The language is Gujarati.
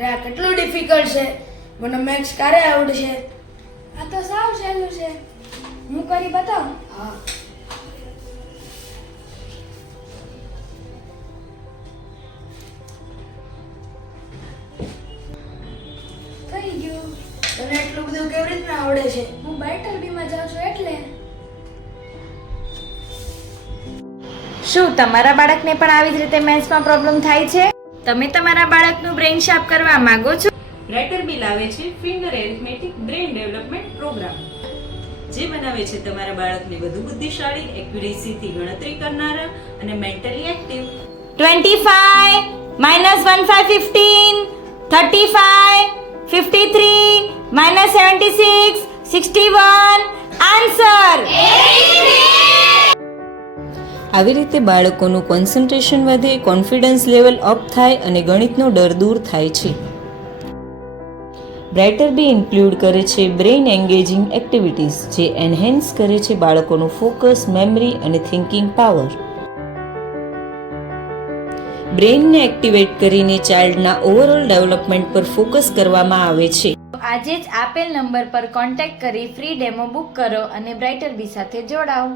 અરે આ કેટલું ડિફિકલ્ટ છે, મને મેથ્સ ક્યારે આવડશે? આ તો સાવ સહેલું છે, હું કરી બતાવું. હા. થઈ ગયું. તને એટલું બધું કેવી રીતના આવડે છે? હું બેટલ માં જાઉં છું એટલે. શું તમારા બાળકને પણ આવી જ રીતે મેથ્સમાં પ્રોબ્લેમ થાય છે? તમે તમારા બાળકનું બ્રેઇન શાર્પ કરવા માંગો છો? રાઇટર બી લાવે છે finger arithmetic brain development programme, જે બનાવે છે તમારા બાળકને વધુ બુદ્ધિશાળી, એક્યુરેસીથી ગણતરી કરનારા અને mentally active. 25 minus 15 15 35 53 minus 76 61 answer. આવી રીતે બાળકોનું કોન્સન્ટ્રેશન વધે, કોન્ફિડન્સ લેવલ અપ થાય અને ગણિતનો ડર દૂર થાય છે. બ્રાઇટર બી ઇન્ક્લુડ કરે છે બ્રેઇન એન્ગેજિંગ એક્ટિવિટીઝ, જે એન્હેન્સ કરે છે બાળકોનું ફોકસ, મેમરી અને થિંકિંગ પાવર. બ્રેઇનને એક્ટિવેટ કરીને ચાઇલ્ડના ઓવરઓલ ડેવલપમેન્ટ પર ફોકસ કરવામાં આવે છે. આજે જ આપેલ નંબર પર કોન્ટેક્ટ કરી ફ્રી ડેમો બુક કરો અને બ્રાઇટર બી સાથે જોડાઓ.